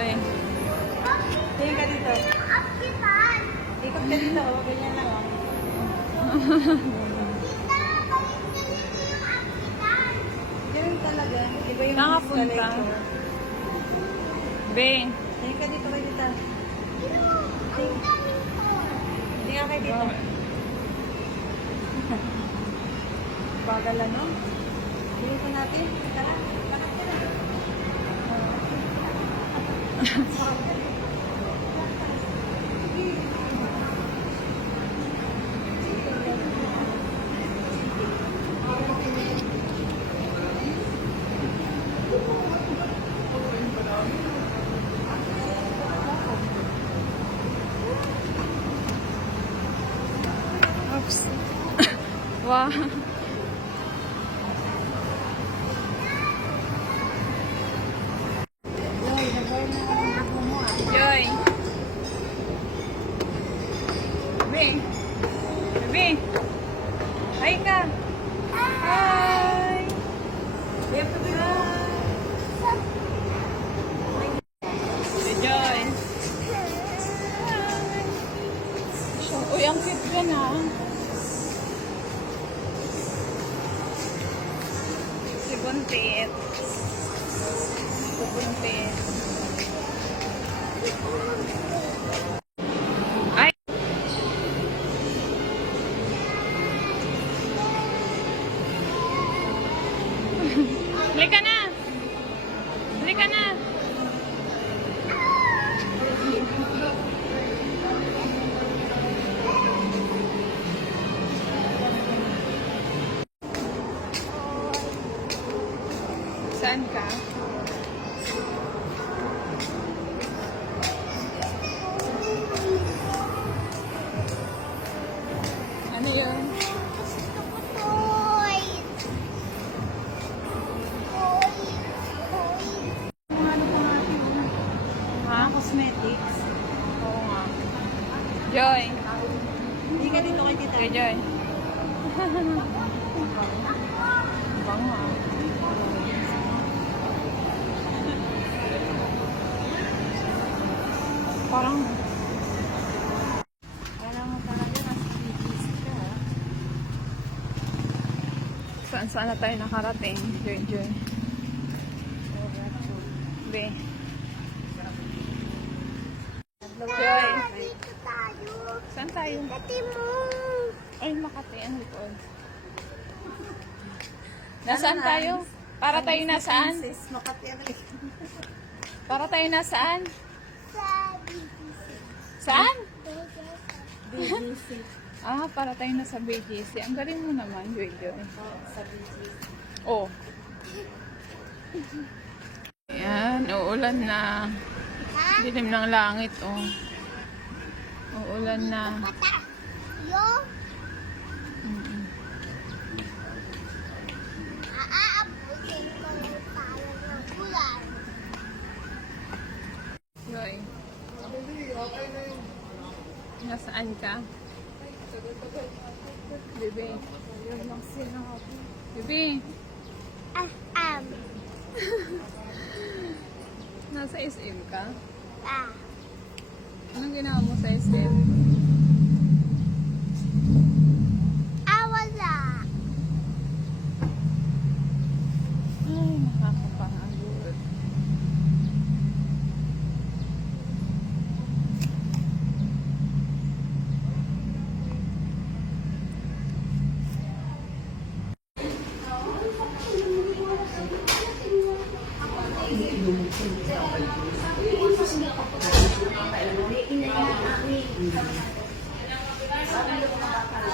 Okay. Tingin ka dito. Ikot ka dito, oh. Ganyan lang, oh. Ganun talaga. Iba yung Saan ka punta? escalator. Be. Tingin ka dito kayo dito. Hindi nga kayo dito. Bagal ano? Tingin ka natin. Tara, lakad ka ka na. Si Buntit. Si Buntit. Ay! Na! Saan ka? Ano yun? Ano pa nga yun. Ha? Mga cosmetics. Oo nga. Joy. Hindi ka dito kay tita. Joy, Joy. Bango ah. Parang Alam mo talaga, nasa PGC ka saan saan na tayo nakarating. Joy, Joy. Be. Joy. Saan tayo? Ay, Makati. Ang likod. Nasaan Ano na? tayo? Para tayo nasaan? Makati. Para tayo nasaan? Saan? BGC. Ah, para tayo nasa BGC. Ang galing mo naman, Joy. Oh, sa BGC. Oh. Ayan, uulan na. Dilim ng langit, oh. Uulan na. Yo, Mm-mm. aabutin ko tayo ng kulay. Joy. Nasaan ka? Bebe. Bebe, Ah, um, nasa SM ka? ah, Anong ginawa mo sa SM? Sabi ko,